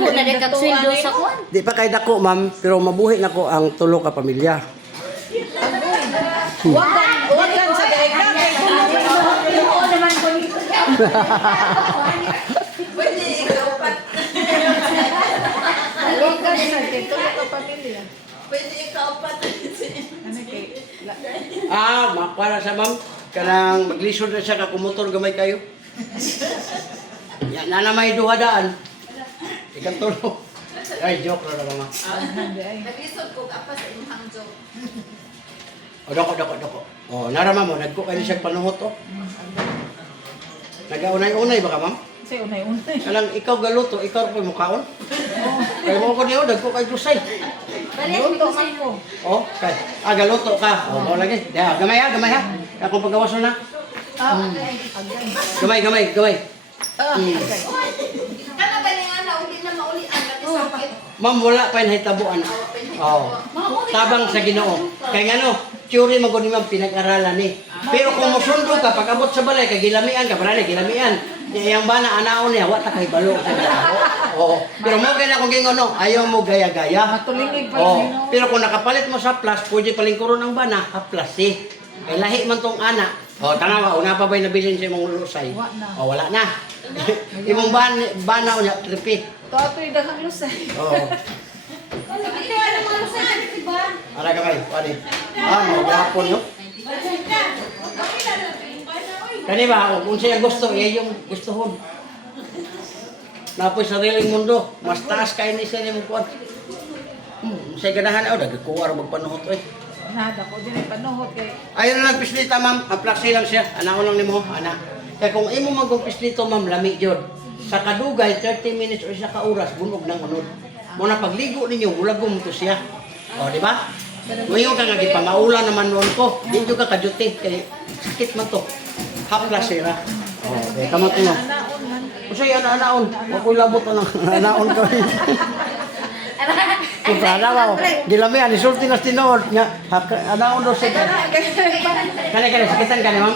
Dako na rin kagsweldo sa kuwan. Di pa kay dako, ma'am, pero mabuhi na ko ang tulo ka pamilya. Huwag kan sa direkta kay Oo naman ko nito. Pwede ikaw pat. huwag kan sa kito ka pamilya. Pwede ikaw pat. Ano kay Para sa ma'am, kanang maglisod na siya ka kumotor gamay kayo. Yan na may duhadaan. Ikan tulo. Ay, joke na naman. Nag-isod ko apa sa imong joke. O, dako. O, narama mo, nagko kayo siya panuhot, o. Nag-unay-unay ba ka, ma'am? Say unay-unay. Kalang ikaw galuto, ikaw po mukhaon. Kaya mo ko niyo, nagko kayo lusay. Luto man ko. O, kay. Galuto ka. O, mo lagi. Gamay ha. Akong paggawas na. Agay. Gamay. Agay. Kana ba ni ana uli na maulian kasi sakit. Ma'am, wala pa yung hitabuan. Oo. Tabang sa Ginoo. Kaya ano, theory mo ko ni ma'am pinag-aralan ni. Pero kung musundo ka, pag abot sa balay, kagilamian ka, parang gilamian. Yung bana, anaon niya, wata kay balo. Oo. Pero mo kaya na kung gingono, ayaw mo gaya-gaya. Matulingig pa Oo. yun. Pero kung nakapalit mo sa plus, pwede palingkuron ng bana, plus eh. Kay lahi man tong ana. O, tanawa, una pa ba'y nabilin sa imong lusay? Wala na. O, wala na. Imong bana unya, tripi. To ato yung daghang lusay. Oo. Ate, ano mga lusan? Diba? Ara ka kayo, pwede. Maghapon yun. Kani ba, kung siya gusto, iya yung gustohon. Napoy sariling mundo, mas taas kayo ni siya ni mong kuwan. Siya ganahan, nagkuwar magpanuhot, oy. Nada ko din ay panuhot kay Ayaw na nagpislita, ma'am. Aplaksi lang siya. Anaon lang ni mo, ana. Kaya kung imo magpislito, ma'am, lami yun. Sa kadugay, 30 minutes o isa ka oras, bunog ng unod. Muna pagligo ninyo, bulagom to siya. O, di ba? Ngayon ka nga, gipamaula naman noon ko. Dito ka kaduti, kay sakit man to. Hapla sira. O, kaya kamot mo. anaon man. O siya, ana-anaon. Huwag ko'y labot na anaon ka. Kung sana ba, gilamihan, isulti na tinood. Anaon daw siya. Kani, sakitan ka ni ma'am?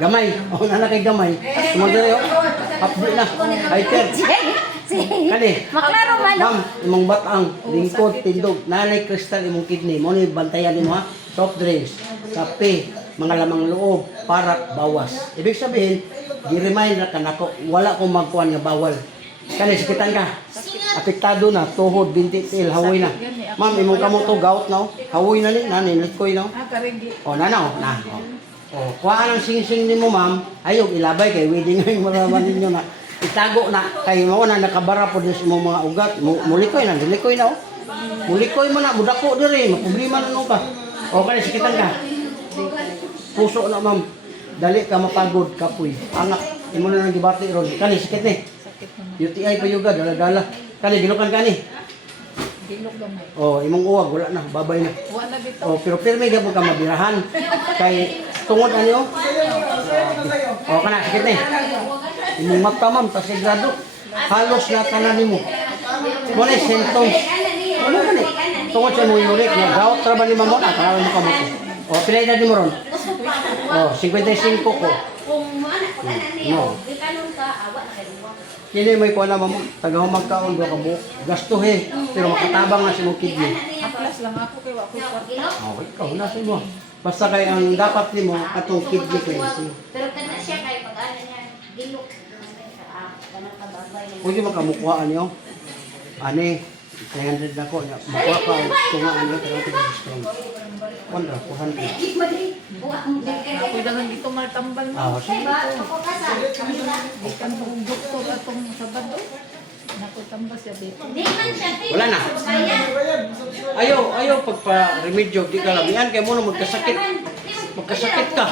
Gamay. O, nana kay gamay. Tumagdali, o. Hapdi na. Hiker. Kani. Maklaro man. Ma'am, imong batang, lingkod, tindog, nanay kristal imong kidney, mo ni bantayan nimo ha. Soft drinks, kape, mga lamang loob, parat, bawas. Ibig sabihin, gi-remind na kanako, wala kong magkuhan nga bawal. Kani sakitan ka. Apektado na, tuhod, binti, til, hawoy na. Ma'am, imong kamo to gout na, hawoy na ni, nani, nitkoy na. Karigi. O, nana, o, na. O, kuhaan ang sing-sing nimo, ma'am, ayog, ilabay kay wedding ngayon, malaman ninyo na. Itago na kay mo na nakabara po din sa mga ugat. Mulikoy na, dilikoy na, oh. Mulikoy mo na, budako diri, maproblema na ka. O kani sakitan ka. Puso na, ma'am. Dali ka mapagod, kapoy. Anak, imo na nang gibati ron. Kani sakit ni. UTI pa yuga, dala-dala. Kani gilukan kani. Dilog gamay. O, imong uwag wala na, babay na. Wala bitaw. O, pero pirmi gyapon ka mabirahan. Kay tungod ani o. O kana sakit ni. Imong mata, ma'am, pasigrado. Halos na tanan nimo. Muna symptoms. Ano ba ni? Tungod sa imong uric nga gout ra ba ni mamo na para mo kamo. O pilay na mo ron. O 55 ko. Kung mana ko na niya, di kanon ka, awa na kayo. Kini may kuha na mamo. Tagahumag kaon do ka buok. Gasto he. Pero makatabang na si imong kidney. Aplas lang ako kay wa ko kwarta. O ikaw na sa mo. Basta kay ang dapat nimo atong kidney cleansing. Pero kana siya kay pag-ano niya, dilok. Kanang kababay na. Pwede makamukuhaan niyo. Ani, 300 na ko. Makuha ka ang tungaan niyo. Pero ito is strong. Wala, 200. Ako daghang dito maltambal mo. Sige. Ikan mo doktor atong Sabado. Nako tambas ya dito. Wala na. Ayaw pagpa-remedyo. Di ka lamihan. Kaya mo na magkasakit. Magkasakit ka.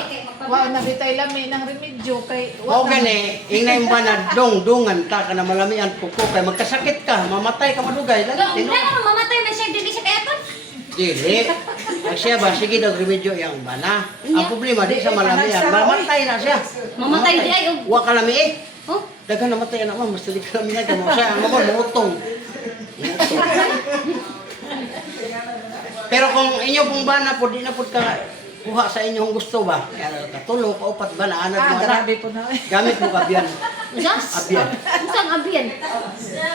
Wa na bitay lami ng remedyo kay O gani, ingay mo ba na dong-dongan ta ka na malamihan puko. Kaya magkasakit ka. Mamatay ka madugay. Wala na mamatay na siya, dili siya kaya Dili. Ang siya ba, sige daw remedyo yung bana. Ang problema, di sa malamihan. Mamatay na siya. Mamatay di ay. Huwag ka lami eh. Oh, Dagan namatay anak mo, basta di ka lamihan ka mo. Siya, ang mamon, mautong. Pero kung inyo pong bana po, di na po ka kuha sa inyong gusto ba? Kaya katulo, kaupat ba, naanad mo na. Grabe po na. Gamit mo kabyan. Yes. Abyan. Isang abyan.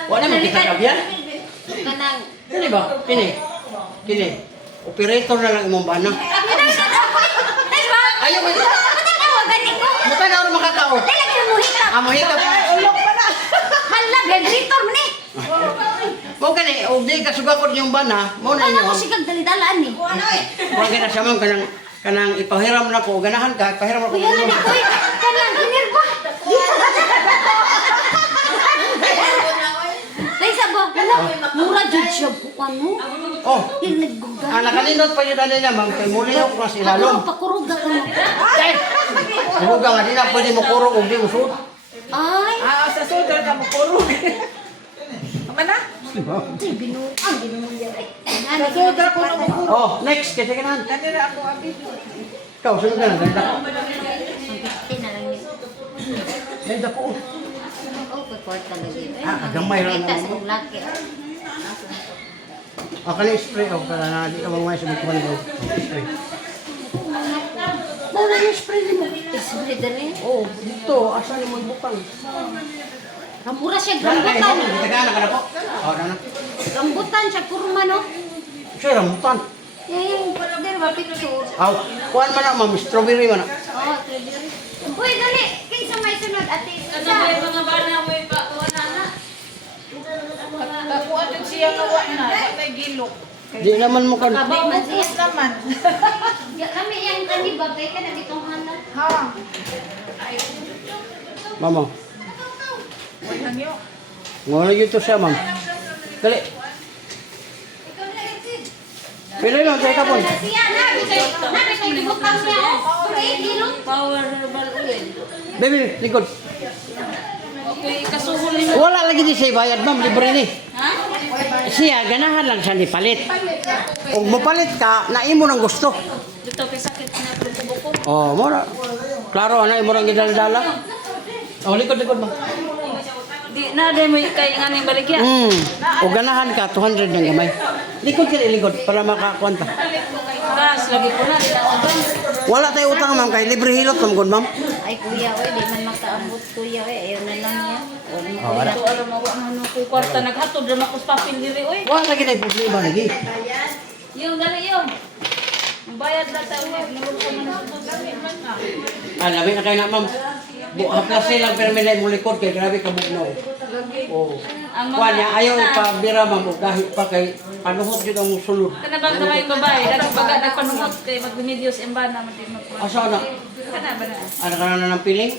Wala mo kita kabyan. Kanang. Kini ba? Kini. Operator na lang imong bana. Ayaw mo. Mukha na ako makakao. Amo hita. Ulok pa na. Hala, vibrator mo ni. Mo kani, og di ka sugakod yung bana, mo na Ano inyo. ko siya dali-dalaan ni? Wag na sa man kanang ipahiram na ko, ganahan ka, ipahiram ako. Uy, hala ni koy. Kanang inerba. Dahil sa ba? Hala, mura jud siya bukan mo. Oh, Hinaggugan. nakalinot pa yun niya, ma'am, kay muliyok na si lalom. Pakuruga ka mo. Ay! Huwag nga, di na pwede mo kurong kung di mo suot. Ay. Sa sudal ka mo puro. Tama na? Ay, binuang, binuang. Sa sudal ko na mo puro. Oh, next, kasi ka na. Kanina ako abi. Ikaw, sunod ka na, ganda ko. Tinalang niya. Ganda ko. Oh, pagkort talaga yun. Gamay lang Kita sa naman mo. laki. Ang kani spray, oh, para na di ka mamaya sa mga ko. Spray. Muna yung spray mo. Isbre na rin. Oh, dito, asan mo ibukang? Ramura siya, Gana kayo, rambutan. Tagana ka na po. Oh, na. Rambutan siya, kurma no? Siya, rambutan. Yung, di ba, picture? Aw, kuhan man na, ma'am, strawberry man na. Oh, strawberry. Uy, dali! Kaysa may sunod, ate. Ano ba yung mga bana mo yung wala na? Kakuha din siya kawa na. May gilok. Di naman mo kan. Kabak man siya. Bukos naman. Ya, kami yung kaniba, kaya ka na ditong hana. Ha. Mama, Wala niyo. ngono yun to siya, ma'am. Dali. Pili lang, tayo kapon. Siya, nabi kay libutang niya, oh. Puri, dilot. Power herbal oil. Baby, likod. Okay, kasuhol nila. Wala lagi di siya bayad, ma'am. Libre ni. Ha? Siya, ganahan lang siya ni palit. Kung mapalit ka, naimo ng gusto. Dito kay sakit na buko. Oh, mora. Klaro, ana imo rang gidala-dala. Oh, likod, ma'am. Di na de may kay nganing baligya. O ganahan ka, 200 ng gamay. Likod ka likod, para makakwanta. Gas lagi po na di na ubang. Wala tayo utang, ma'am. Kay libre hilot, ma'am, good, ma'am. Ay, kuya, oy, di man makaabot, kuya, oy. Ayaw na lang niya. Oh, wala. Ito alam mo ano ko kwarta naghatod na ako sa papel diri oy. Wala lagi tayo problema lagi. Yung dali yung. Ang bayad na tayo eh. Nulog ko na gamit man na. Labi na kayo na, ma'am. Haplas silang pero may mo likod kay grabe kabugnaw. Oh. Ang mga- Kuha niya, ayaw ipabira, ma'am. O dahil pa kay panuhot yun ang sulod. Kana bang kamay babae, nagbaga nagpanumot kay magmedyos embana mo din magkuha. Asa na? Kana ba na? Ano ka na ng piling?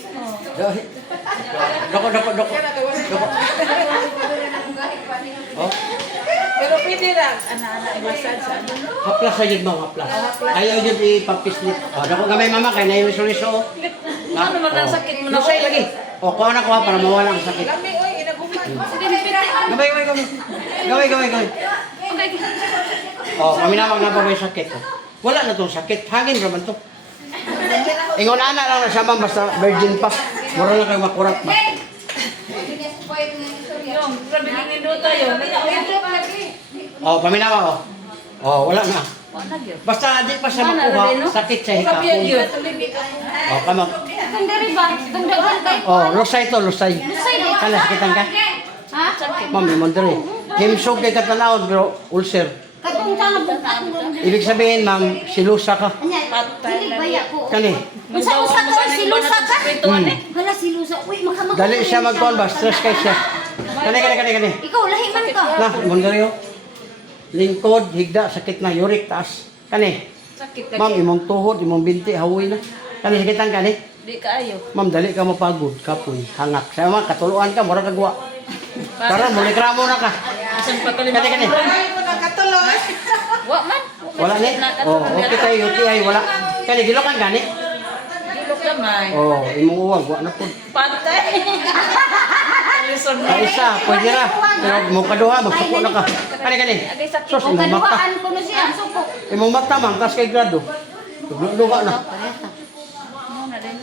Dahil. Doko. Oh. Pero pwede lang. Ana-ana i-massage sa ano. Haplas sa yun, ma'am. Haplas. Ayaw yun ipapislit. O, doko gamay, mama. Kaya na yung suliso. Ano man ang sakit mo na Lusay lagi. O, kuha na kuha para mawala ang sakit. Lami, oy, inaguman. Gamay. Oh, kami naman nga ba may sakit ko. Wala na tong sakit. Hangin raman to. Ingon ana lang na siya, ma'am, basta virgin pa. Mura na kayo makurat ba. Yung, grabe din do tayo. Oh, paminawa oh. Oh, wala na. Wala gyud. Basta di pa siya Ano, makuha, Rabino? sakit sa Kapya hikapon. gyud. Oh, kamo. Itong dari ba? Itong dagan kay... Oh, lusay to, lusay. Lusay, di? Kalas kitang ka. Ha? Ma'am, imong diri. Himsog kay katanawon pero ulcer. Katong sana bukat mo. Ibig sabihin, ma'am, silusa ka. Anya, dili baya ko. Kani. Usa ka, silusa ka. eh. Hala, silusa. Uy, makamakaw. Dali siya magkuhan ba? Stress kay siya. Kani. Ikaw, lahi man ka. Na, imong diri oh. Lingkod, higda, sakit na, uric, taas. Kani. Sakit Ma'am, lagi. imong tuhod, imong binti, hawoy na. Kani, sakitan ka ni. Di kaayo. Ma'am, dali ka mapagod, kapoy, hangak. Sa mga katuluan ka, mura kagwa. Karon, mulikramo na ka. Asan pa kalima? Kani. Ay, mo nakatuloy. Wa man. Wala ni? Oh, okay tayo, UTI, wala. Kani, gilokan gani? Gilok gamay. Oh, imong uwag, wa na po. Patay. Lison Sa isa, pwede ra. Pero mo kaduha, magsuko na ka. Kani. Sos, O, imong mata. kaduhaan ko na siya. Suko. Imong mata, ma'am, tas kay grado. Luga na.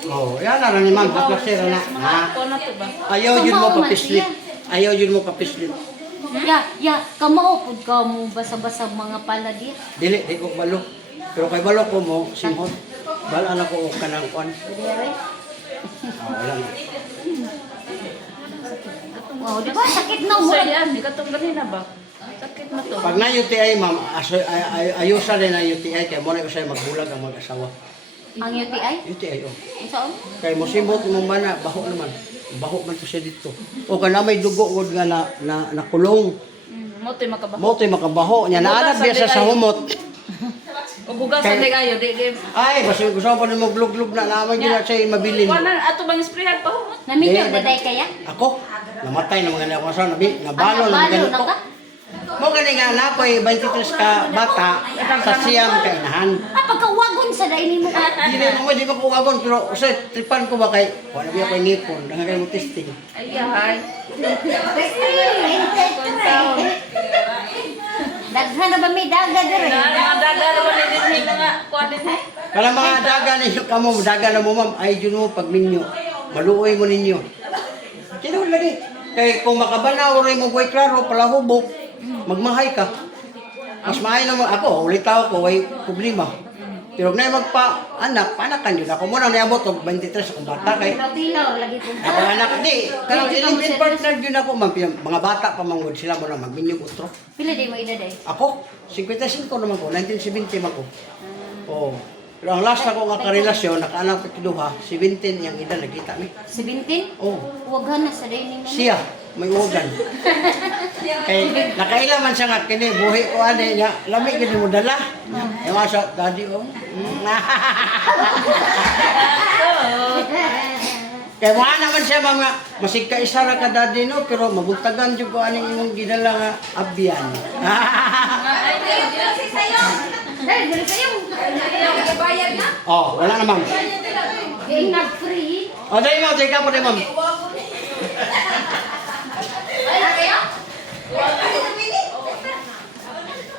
Oh, yan na ni ma'am, kaplasera na. Ha? Ako na to ba? Ayaw yun mo papislit. Ayaw yun mo papislit. Ya, kamaupod ka mo basa-basa mga pala di. Dili, di ko balo. Pero kay balo ko mo, simhot. Bala na ko ka ng kwan. Wala na. Oh, di ba? Sakit na mo. Sa yan, ikatong ganina ba? Sakit mo to. Pag na UTI, ma'am, ayusa din ang UTI, kaya muna ko sa'yo magbulag ang mag-asawa. Ang UTI? UTI, oh. Ang saan? Kaya mo simot mo ba na, baho naman. Baho man to siya dito. O ka na may dugo gud nga na kulong. Moto'y makabaho. Mo to'y makabaho. Nya naanad biya sa humot. O bugasan di kayo, di. Ay, basta gusto ko pa mo glug-glug na naman yun siya mabilin. Kuanan, ato bang isprehan pa ho? Naminyo, daday kaya? Ako, namatay na mga ako sa nabalo na Balo ganito. na ka? Mo gani nga na ako'y 23 ka bata sa siyam ka inahan. Pagkawagon sa daini mo ka. Di ba ko wagon pero usay tripan ko ba kay wala biya ko'y ngipon, danga kay mo testing. Ay, hay. Daghan na ba may daga dire? Mga daga naman din mga kuan din. Kala mga daga ninyo kamo, daga na mo ma'am, ay dyan mo pag minyo. Maluoy mo ninyo. Kino lagi. Kay kung makabanaw rin mo buhay klaro, palahubog, magmahay ka. Mas mahay naman ako, ulit tao ko, way problema. Pero na magpa-anak, panakan yun. Ako muna niabot, 23 akong bata kay. Tilaw lagi po. Ako anak, di. Karang living partner yun ako, ma'am. Mga bata pa mangod sila mo na magminyog utro. Pila day mo edad ay? Ako, 55 naman ko, 1970 man ko. Oo. Pero ang last na ko nga karelasyon, nakaanak ko kinuha, 17 yung edad, nakita mi. 17? Oo. Waghan na sa daini mo. Siya, may ugan. Kay nakaila man siya nga kini buhi ko ane niya, lamig gid mo dala. Yung asa daddy oh. Kay wala naman siya mga masig ka isa ra ka daddy no, pero mabuntagan jud ko aning imong gidala nga abyan. Dahil dali kayo. Bayad na. Oh, wala naman. Yung nag-free. Oh, dai mo, dai ka po dai ma'am.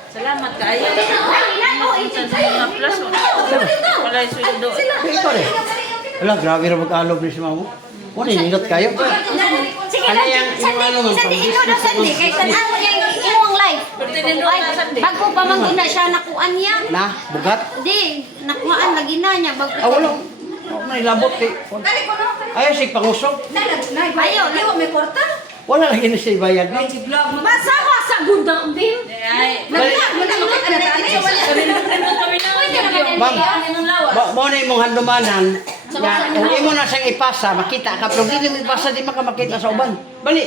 Salamat kayo. Ay, nako, Sa mga plus, wala yung sundo. Ikaw rin. Wala, grabe ra mag-alob ni si mamo. Mo ni nindot kayo. sige Ano na, yung ano mo, Sandi, ikaw na Sandi. Kay saan mo yung iwang life? Ay, bago pa mangguna siya, nakuan niya. Na, bugat. Di, nakuhaan lagi na niya. Bago Ah, wala. Oh, may labot eh. Dali ko na. Ayaw siya pangusok. Ayaw, Liwa may kwarta. Wala lagi na siya bayad. No? Masawa sa gundang, Bim. Ay, Naglag mo na nindot kami na. Ma'am, Anong lawas? mo na imong handumanan. Ya, kung imo na siyang ipasa, makita ka. Pero hindi mo ipasa, di maka makita sa uban. Bali.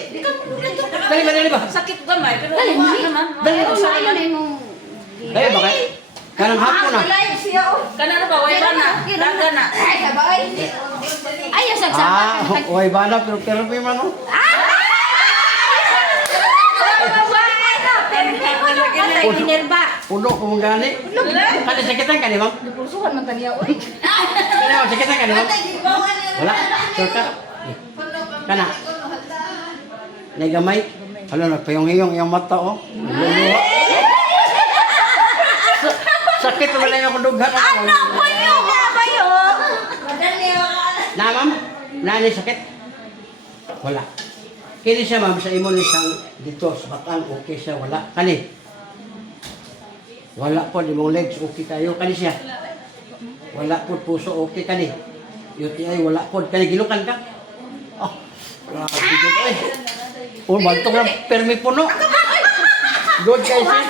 Dali ba? Sakit gamay, pero Dali, wala dali. naman. Dali, ayaw na yung... Dali ba kay? Kanang hapon na. Live siya oh. Kana na ba? Way ba na? Daga na. Ay, sabay. Ayaw sa Ah, sabat. huwag ba na, pero may mga. Puno ko mong gani. Kada sakitan ka ni ma'am? Pulsuhan man taniya, uy. Kada mo sakitan ka ni ma'am? Wala. Sure ka? Kana. Nagamay. Hala, nagpayong-hiyong yung mata, oh. Luluwa. Sakit wala yung kundughan. Ano ko yung kabayo? Na, ma'am? Nani sakit? Wala. Kini siya, ma'am, sa imo ni sang dito sa batang, okay siya, wala. Kani? Wala po, limong legs, okay kayo. Kani siya? Wala po, puso, okay kani. UTI, wala po. Kani, gilukan ka? Oh, grabe dito, eh. Oh, bantong lang, permi puno. Good guys, eh.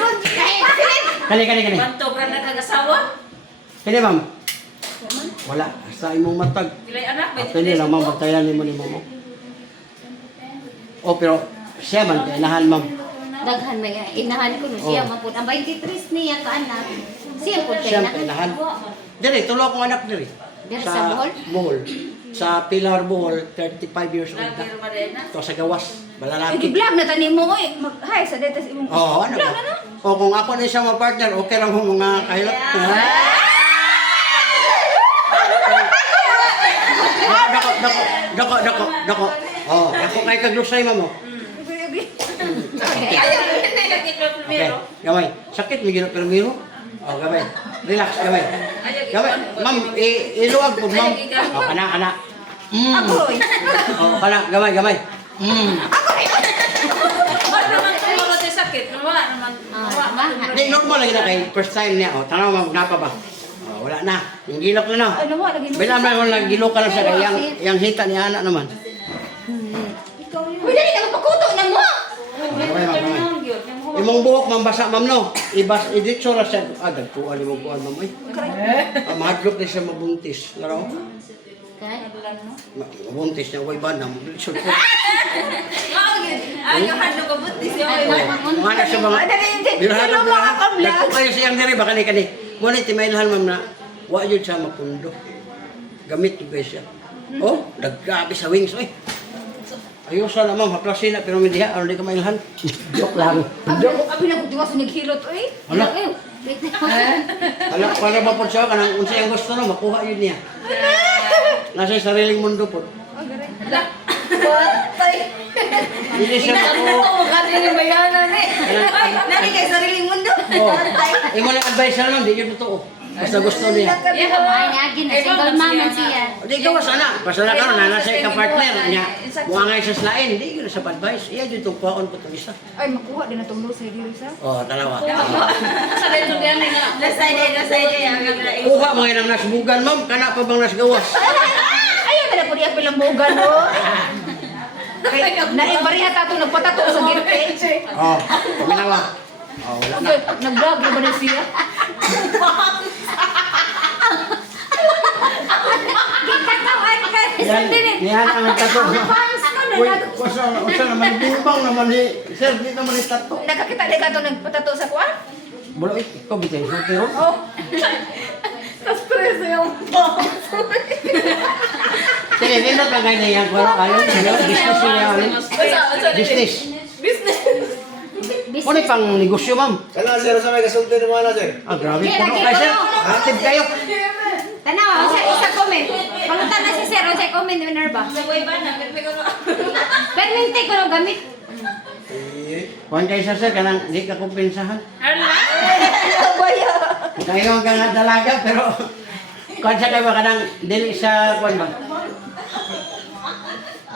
Kani. Banto ka na kagasawa? Kani, ma'am? Wala. Sa imong matag. Kilay anak, may Pwede lang, ma'am, pagtayan ni mo ni mo. Oh, pero siya man, kainahan, ma'am. Daghan may inahan ko no siya mapud. Ang 23 niya ka anak. Siya pud kay Siya na. kainahan. Diri, tulo akong anak diri. Diri sa Bohol? Bohol. Sa Pilar Bohol, 35 years old lagi na. rumadena. Ito sa gawas, Ay, balalaki. vlog na tani mo oy. Hi sa detas imong. Oo, ano ba? O kung ako na siya partner, okay lang mo mga kahilap. Dako. Oh, ako kay kaglusay mamo. Sakit ka Okay, primero. gamay. Sakit mi gino pero oh, gamay. Relax, gamay. Gamay. Ma'am, iluwag po, ma'am. Oh, kana. Agoy. Oh, kana, gamay. Wala naman kung mga sakit. Wala naman. Ah, Di, normal lagi na kay first time niya. O, tanaw, ma'am, napa ba? O, wala na. Yung gilok na, no? Ano mo, lagi mo. Bilang mo lang gilok ka lang sa kaya yung hita ni Ana naman. Uy, dali ka magpakuto na mo. Kamay, ma'am, kamay. Imong buhok, ma'am, basa, ma'am, no? Iditso na siya. Ah, dagpuan mo buwan, ma'am, eh. Mahadlok na siya mabuntis. Laro? Mabuntis niya, way ba na? Sulpot. Yung halo ka butis yung Mga anak sa mga... Bilhan, Dagpo kayo siyang diri, baka ni kani. Ngunit, timailhan, ma'am, na wa yun siya mapundo. Gamit yung guys siya. Oh, naggrabe sa wings, oy. Ayusan na, ma'am, haplasin na, pero hindi ha, ano di ka mailhan? Joke lang. Abi na kung sa naghilot, uy. Hala, hala, para ba po siya, kanang unsa yung gusto na, makuha yun niya. Nasa yung sariling mundo po. Hindi siya po. Kasi yung bayanan eh. Nani kay sariling mundo. Oh, imo lang advice na lang, di yun totoo. Basta gusto niya. Ay, nagin na. Single mom man siya. Di ka sana, pasala ka na nasa ka partner niya. Buha nga isa sa lain, di yun sa advice. Iya yun itong kuhaon po itong isa. Ay, makuha din na tong sa diri sa. Oh, talawa. Sa dito yan nga. Nasayday. Kuha mga nang nasbugan, ma'am, kana pa bang nasgawas? Ayaw na po diya pilang bugan, no? Naibariha tato, nagpatato sa girte. Oh, kuminawa. Oh, wala na. Nag-vlog na ba na siya? Yan ang tato. Uy, kusa naman, bimbang naman ni, sir, di naman ni tato. Nakakita din ka to nagpatato sa kuwan? Bulo, ikaw bitay, sultiro. Oh. Tapos preso yung Sige, nindot lang kayo na yan, pero kayo, business niya, business. Ano pang negosyo, ma'am? Kailangan sir sa may kasulti ni mga sir. Ah, grabe, puno kayo, sir. Active kayo. Tanawa, isa comment. Pangutan na si Sir, sa comment ni Minerva. Sa way ba na? Permente ko lang gamit. Kuhan kayo sa sir, kanang di ka kumpensahan. Arla? Kayo ang nga dalaga, pero kuhan siya kayo ba kanang dili sa kuhan ba?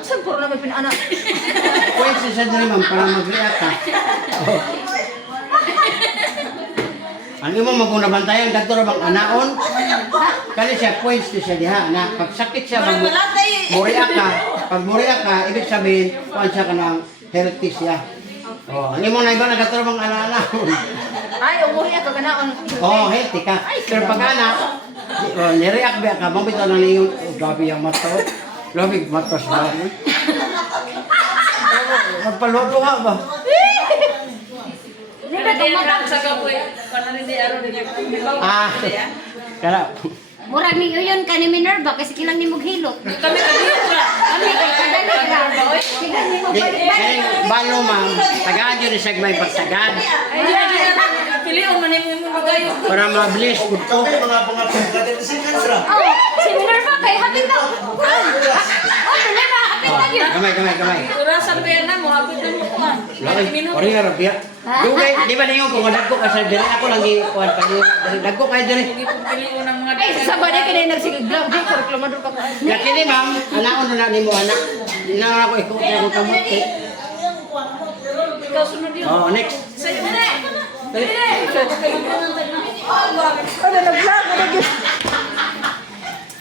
Saan puro namin pinaanak? Kuhan siya sa dili, ma'am, para mag-react ka. Oh. Ang imo magkunabantayan kadto ra bang anaon? Kani siya points to siya diha na pag sakit siya bang muriak ka, pag muriak ka ibig sabihin kuan siya kanang healthy siya. Oh, ang imo na iba nagkatro bang ana. Ay, umuhi ako ganaon. Oh, healthy ka. Pero pag ana, ni-react ba ka, mabito na niyo, grabe yung mato. Grabe matos ba? Magpaluto ka ba? Hindi ka sa kapoy. Para hindi araw niya. Ah, kaya, Murag ni yun ka ni Minerva kasi kilang ni Mughilot. Kami ka. Kami kay kadali ra. Kilang ni di, Mughilot. kaya balo ma'am, tagaan yun siya may pagsagad. Pilihan man yung magayo. Para ma-bliss, good po. Okay, mga pangatong natin si Kansra. Oh, si Minerva kay hapit daw. Oh, Minerva, hapit na yun. Kamay. Urasan ko yan na mo. Hapit na mo kuhan. Ori nga rabia. Dugay, di ba niyo kung nagko ka sa dire ako lagi kuan pa niyo. Nagko kayo dire. Pilihan ng mga Ay, sa ba na kinay nagsigig-vlog di ko reklamador ka. Ya kini ma'am, anaon na nimo anak. Ina ako iko ko kamot. ikaw sunod yun. Oh, next. Sa'yo na. Ano nag-vlog? Ano nag-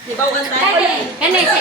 Ibaw ka tayo. Kani si